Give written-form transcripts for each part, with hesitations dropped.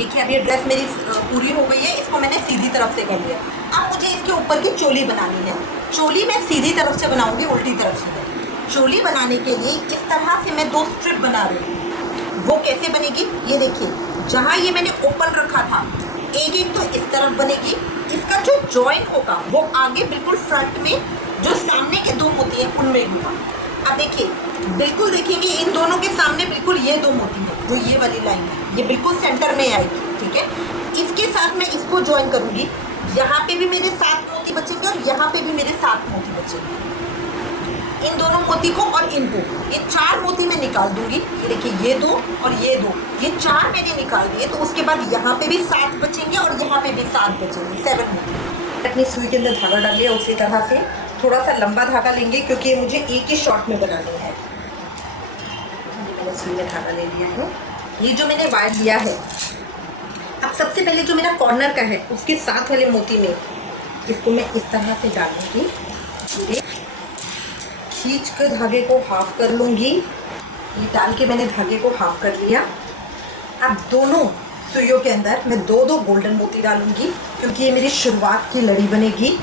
देखिए अब ये ड्रेस मेरी पूरी हो गई है, इसको मैंने सीधी तरफ से कर लिया। अब मुझे इसके ऊपर की चोली बनानी है। चोली मैं सीधी तरफ से बनाऊंगी, उल्टी तरफ से। चोली बनाने के लिए इस तरह से मैं 2 स्ट्रिप बना रही हूँ। वो कैसे बनेगी ये देखिए, जहाँ ये मैंने ओपन रखा था एक एक तो इस तरफ बनेगी, इसका जो जॉइन होगा वो आगे बिल्कुल फ्रंट में जो सामने के 2 मोती हैं उनमें होगा। अब देखिए बिल्कुल देखेंगे इन दोनों के सामने बिल्कुल ये 2 मोती हैं, जो ये वाली लाइन है ये बिल्कुल सेंटर में आएगी, ठीक है। इसके साथ मैं इसको ज्वाइन करूँगी, यहाँ पे भी मेरे 7 मोती बचेंगे और यहाँ पे भी मेरे 7 मोती बचेंगे। इन दोनों मोती को और इनको, ये 4 मोती मैं निकाल दूंगी। ये देखिए ये 2 और ये 2, ये 4 मैंने निकाल दिए। तो उसके बाद यहाँ पे भी 7 बचेंगे और यहाँ पे भी 7 बचेंगे, 7 मोती। अपनी सुई के अंदर धागा डाल लिया, उसी तरह से थोड़ा सा लंबा धागा लेंगे क्योंकि ये मुझे एक ही शॉट में बनानी है। मैंने सुई में धागा ले लिया है। ये जो मैंने वायर लिया है, अब सबसे पहले जो मेरा कॉर्नर का है उसके साथ वाले मोती में इसको मैं इस तरह से डालूंगी। खींच कर धागे को हाफ कर लूँगी। ये डाल के मैंने धागे को हाफ कर लिया। अब दोनों सुइयों के अंदर मैं 2-2 गोल्डन मोती डालूंगी क्योंकि ये मेरी शुरुआत की लड़ी बनेगी।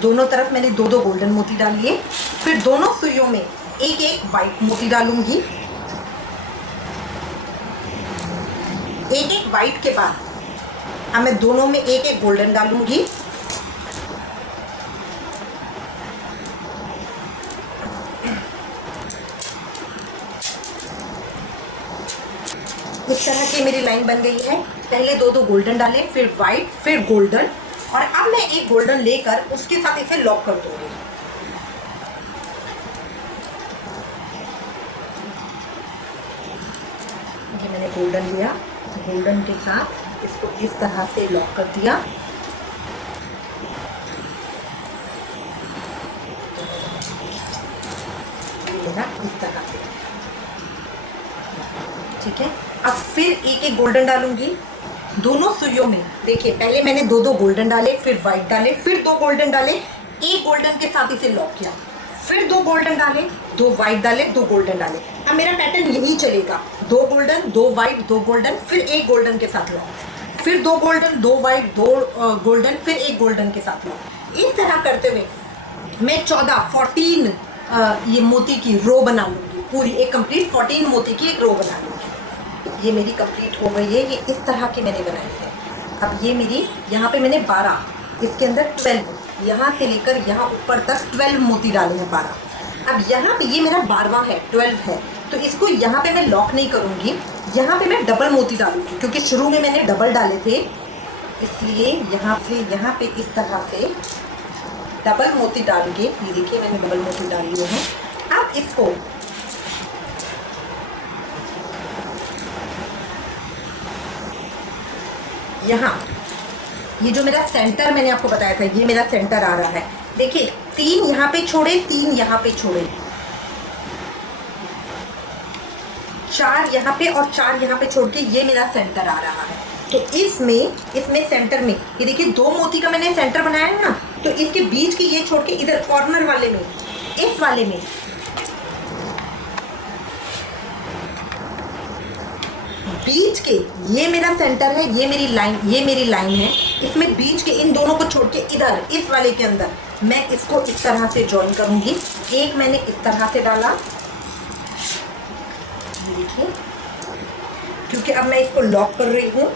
दोनों तरफ मैंने 2-2 गोल्डन मोती डाल लिए। फिर दोनों सुइयों में एक एक वाइट मोती डालूंगी। एक एक वाइट के बाद अब मैं दोनों में एक एक गोल्डन डालूंगी। इस तरह की मेरी लाइन बन गई है। पहले 2-2 गोल्डन डाले, फिर वाइट, फिर गोल्डन, और अब मैं एक गोल्डन लेकर उसके साथ इसे लॉक कर दूंगी। ये मैंने गोल्डन लिया, गोल्डन के साथ इसको इस तरह से लॉक कर दिया। इस तरह से, ठीक है। अब फिर एक एक गोल्डन डालूंगी दोनों सुइयों में। देखिए पहले मैंने 2-2 गोल्डन डाले, फिर वाइट डाले, फिर 2 गोल्डन डाले, एक गोल्डन के साथ इसे लॉक किया, फिर 2 गोल्डन डाले, 2 वाइट डाले, 2 गोल्डन डाले। अब मेरा पैटर्न यही चलेगा, 2 गोल्डन, 2 वाइट, 2 गोल्डन, फिर एक गोल्डन के साथ लॉक, फिर 2 गोल्डन, 2 वाइट, 2 गोल्डन, फिर एक गोल्डन के साथ लॉक। इस तरह करते हुए मैं 14 ये मोती की रो बना लूँगी, पूरी एक कंप्लीट 14 मोती की एक रो बना लूँगी। ये मेरी कंप्लीट हो गई है। ये इस तरह की मैंने बनाई है। अब ये मेरी यहाँ पे मैंने 12, इसके अंदर 12, यहाँ से लेकर यहाँ ऊपर तक 12 मोती डाले हैं, 12। अब यहाँ पे ये मेरा 12वां है, 12 है, तो इसको यहाँ पे मैं लॉक नहीं करूँगी, यहाँ पे मैं डबल मोती डालूँगी क्योंकि शुरू में मैंने डबल डाले थे, इसलिए यहाँ से यहाँ पे इस तरह से डबल मोती डाल के, ये देखिए मैंने डबल मोती डाल लिए हैं। अब इसको यहाँ, ये जो मेरा सेंटर मैंने आपको बताया था, ये मेरा सेंटर आ रहा है। देखिए 3 यहाँ पे छोड़े, 3 यहाँ पे छोड़े, 4 यहाँ पे और 4 यहाँ पे छोड़ के ये मेरा सेंटर आ रहा है। तो इसमें सेंटर में ये देखिए 2 मोती का मैंने सेंटर बनाया है ना, तो इसके बीच के ये छोड़ के इधर कॉर्नर वाले में, इस वाले में बीच के, ये मेरा सेंटर है, ये मेरी लाइन है, इसमें बीच के इन दोनों को छोड़ के इधर इस वाले के अंदर मैं इसको इस तरह से ज्वाइन करूंगी। एक मैंने इस तरह से डाला, देखिए, क्योंकि अब मैं इसको लॉक कर रही हूँ।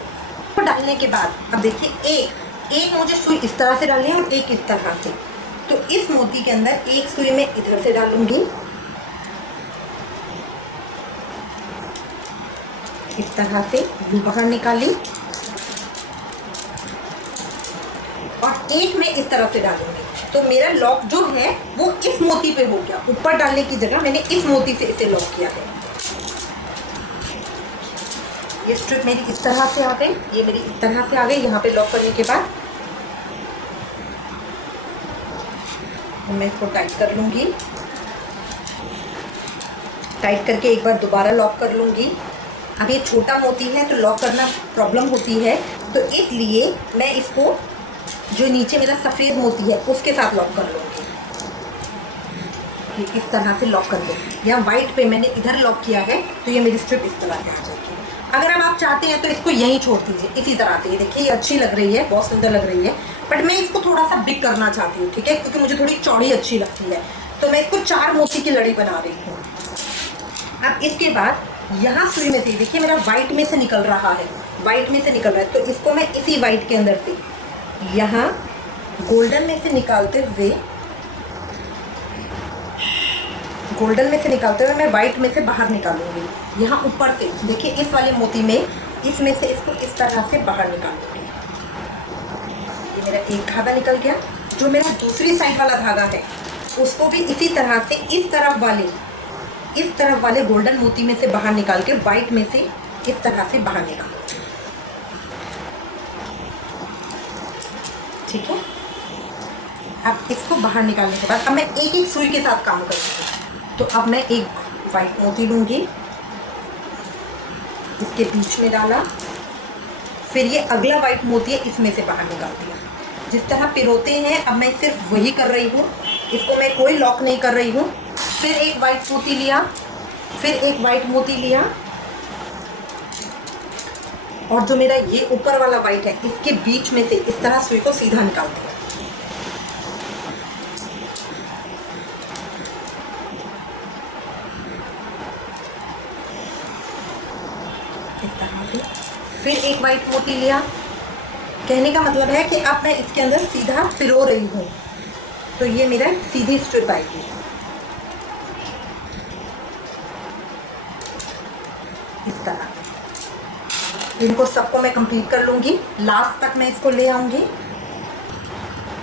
तो डालने के बाद अब देखिए एक मुझे सुई इस तरह से डालनी है और एक इस तरह से। तो इस मोती के अंदर एक सुई मैं इधर से डालूंगी, इस तरह से बाहर निकाली, और एक मैं इस तरह से डालूंगी। तो मेरा लॉक जो है वो इस मोती पे हो गया, ऊपर डालने की जगह मैंने इस मोती से इसे लॉक किया है। ये स्ट्रिप मेरी इस तरह से आ गई, ये मेरी इस तरह से आ गई। यहाँ पे लॉक करने के बाद मैं इसको टाइट कर लूँगी, टाइट करके एक बार दोबारा लॉक कर लूँगी। अब ये छोटा मोती है तो लॉक करना प्रॉब्लम होती है, तो इसलिए मैं इसको जो नीचे मेरा सफ़ेद मोती है उसके साथ लॉक कर लूँगी। इस तरह से लॉक कर दो। यहाँ वाइट पे मैंने इधर लॉक किया है तो ये मेरी स्ट्रिप इस तरह से आ जाएगी। अगर अब आप चाहते हैं तो इसको यहीं छोड़ दीजिए इसी तरह से। ये देखिए ये अच्छी लग रही है, बहुत सुंदर लग रही है, बट मैं इसको थोड़ा सा बिग करना चाहती हूँ, ठीक है, क्योंकि मुझे थोड़ी चौड़ी अच्छी लगती है। तो मैं इसको 4 मोती की लड़ी बना रही हूँ। अब इसके बाद यहाँ सुई में से देखिए मेरा वाइट में से निकल रहा है, वाइट में से निकल रहा है, तो इसको मैं इसी वाइट के अंदर से यहाँ गोल्डन में से निकालते हुए, गोल्डन में से निकालते हुए मैं वाइट में से बाहर निकालूंगी। यहाँ ऊपर से देखिए इस वाले मोती में, इसमें से इसको इस तरह से बाहर निकालूंगी। ये मेरा एक धागा निकल गया। जो मेरा दूसरी साइड वाला धागा है उसको भी इसी तरह से इस तरफ वाले गोल्डन मोती में से बाहर निकाल के वाइट में से इस तरह से बाहर निकालो, ठीक है। अब इसको बाहर निकालने के बाद अब मैं एक एक सुई के साथ काम करूँगी। तो अब मैं एक वाइट मोती लूँगी, इसके बीच में डाला, फिर ये अगला वाइट मोती है इसमें से बाहर निकाल दिया। जिस तरह पिरोते हैं अब मैं सिर्फ वही कर रही हूँ, इसको मैं कोई लॉक नहीं कर रही हूँ। फिर एक वाइट मोती लिया, फिर एक वाइट मोती लिया, और जो मेरा ये ऊपर वाला वाइट है इसके बीच में से इस तरह सुई को सीधा निकाल दिया। इस तरह से फिर एक वाइट मोती लिया। कहने का मतलब है कि अब मैं इसके अंदर सीधा पिरो रही हूँ, तो ये मेरा सीधी स्ट्रिप आएगी। इस तरह इनको सबको मैं कंप्लीट कर लूँगी, लास्ट तक मैं इसको ले आऊँगी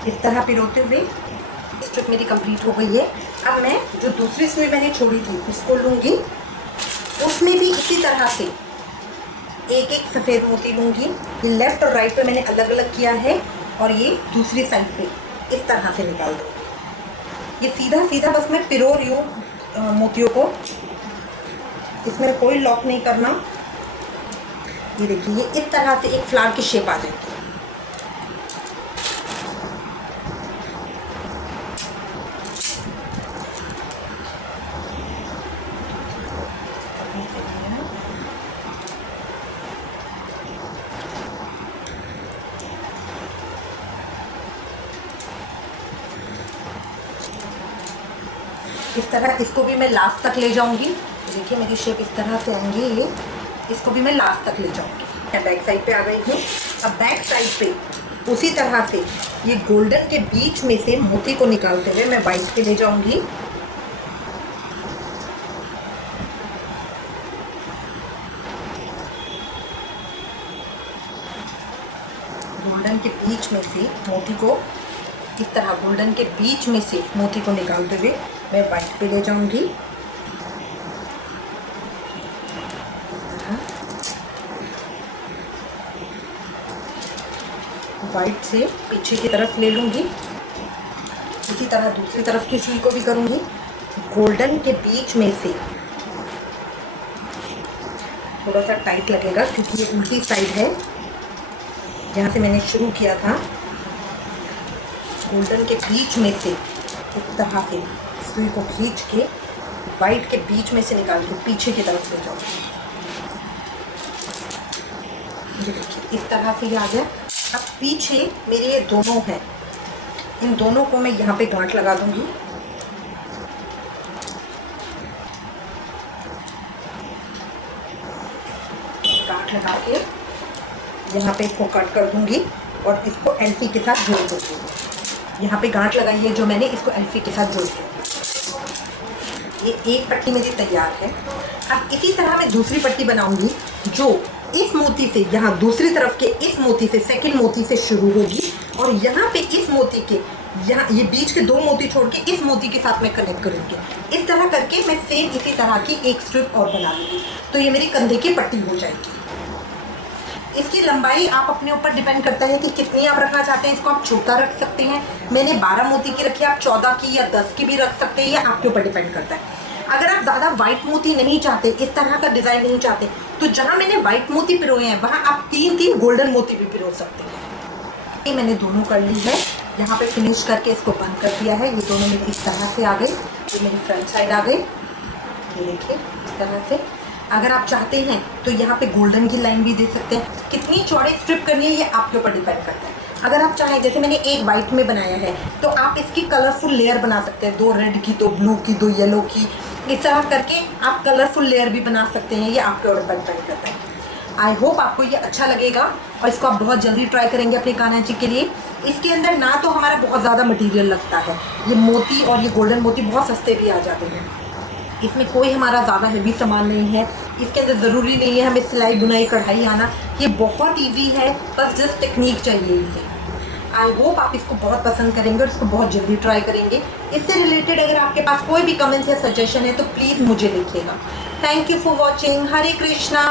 इस तरह पिरोते हुए। स्ट्रिप मेरी कंप्लीट हो गई है। अब मैं जो दूसरी सुई मैंने छोड़ी थी उसको लूँगी, उसमें भी इसी तरह से एक एक सफ़ेद मोती लूँगी। ये लेफ़्ट और राइट पे मैंने अलग अलग किया है, और ये दूसरी साइड पे इस तरह से निकाल दूँगी। ये सीधा सीधा बस मैं पिरो रही हूँ मोतियों को, इसमें कोई लॉक नहीं करना। ये देखिए ये इस तरह से एक फ्लावर की शेप आ जाएगी। इस तरह इसको भी मैं लास्ट तक ले जाऊंगी। देखिए मेरी शेप इस तरह से आएंगी, ये इसको भी मैं लास्ट तक ले जाऊंगी। मैं बैक साइड पे आ गई हूँ। अब बैक साइड पे उसी तरह से ये गोल्डन के बीच में से मोती को निकालते हुए मैं वाइट पे ले जाऊंगी। गोल्डन के बीच में से मोती को इस तरह गोल्डन के बीच में से मोती को निकालते हुए मैं वाइट पे ले जाऊंगी। वाइट से पीछे की तरफ ले लूँगी। इसी तरह दूसरी तरफ की सुई को भी करूँगी। गोल्डन के बीच में से थोड़ा सा टाइट लगेगा क्योंकि ये उल्टी साइड है जहाँ से मैंने शुरू किया था। गोल्डन के बीच में से इस तरह से सुई को खींच के वाइट के बीच में से निकाल के पीछे की तरफ ले जाऊँगी। ये देखिए इस तरह से ये आ गया। अब पीछे मेरे ये दोनों हैं, इन दोनों को मैं यहाँ पे गांठ लगा दूंगी। गांठ लगा के यहाँ पे इसको कट कर दूंगी और इसको एल्फी के साथ जोड़ दूंगी। यहाँ पे गांठ लगाई है जो मैंने, इसको एल्फी के साथ जोड़ दूंगी। ये एक पट्टी मेरी तैयार है। अब इसी तरह मैं दूसरी पट्टी बनाऊंगी जो इस मोती से, यहाँ दूसरी तरफ के इस मोती से, सेकंड मोती से शुरू होगी और यहाँ पे इस मोती के, यहाँ ये बीच के 2 मोती छोड़ के इस मोती के साथ मैं कनेक्ट करूँगी। इस तरह करके मैं सेम इसी तरह की एक स्ट्रिप और बना लूँगी, तो ये मेरी कंधे की पट्टी हो जाएगी। इसकी लंबाई आप अपने ऊपर डिपेंड करता है कि कितनी आप रखना चाहते हैं। इसको आप छोटा रख सकते हैं, मैंने 12 मोती की रखी, आप 14 की या 10 की भी रख सकते हैं, ये आपके ऊपर डिपेंड करता है। अगर आप ज़्यादा वाइट मोती नहीं चाहते, इस तरह का डिज़ाइन नहीं चाहते, तो जहाँ मैंने वाइट मोती पिरोए हैं वहाँ आप 3-3 गोल्डन मोती भी पिरो सकते हैं। ये मैंने दोनों कर ली है, यहाँ पे फिनिश करके इसको बंद कर दिया है। ये दोनों मेरे इस तरह से आ गए, ये मेरी फ्रंट साइड आ गई। ये देखिए इस तरह से। अगर आप चाहते हैं तो यहाँ पे गोल्डन की लाइन भी दे सकते हैं। कितनी चौड़ी स्ट्रिप करनी है ये आपके ऊपर डिपेंड करता है। अगर आप चाहें, जैसे मैंने एक वाइट में बनाया है, तो आप इसकी कलरफुल लेयर बना सकते हैं, 2 रेड की, 2 ब्लू की, 2 येलो की, इस तरह करके आप कलरफुल लेयर भी बना सकते हैं। ये आपके ऊपर डिपेंड करता है। आई होप आपको ये अच्छा लगेगा और इसको आप बहुत जल्दी ट्राई करेंगे अपने कान्हा जी के लिए। इसके अंदर ना तो हमारा बहुत ज़्यादा मटेरियल लगता है, ये मोती और ये गोल्डन मोती बहुत सस्ते भी आ जाते हैं। इसमें कोई हमारा ज़्यादा हेवी सामान नहीं है। इसके अंदर ज़रूरी नहीं है हमें सिलाई बुनाई कढ़ाई आना, ये बहुत ईजी है, बस जस्ट टेक्निक चाहिए इसे। आई होप आप इसको बहुत पसंद करेंगे और इसको बहुत जल्दी ट्राई करेंगे। इससे रिलेटेड अगर आपके पास कोई भी कमेंट्स या सजेशन है तो प्लीज़ मुझे लिखिएगा। Thank you for watching. Hare Krishna.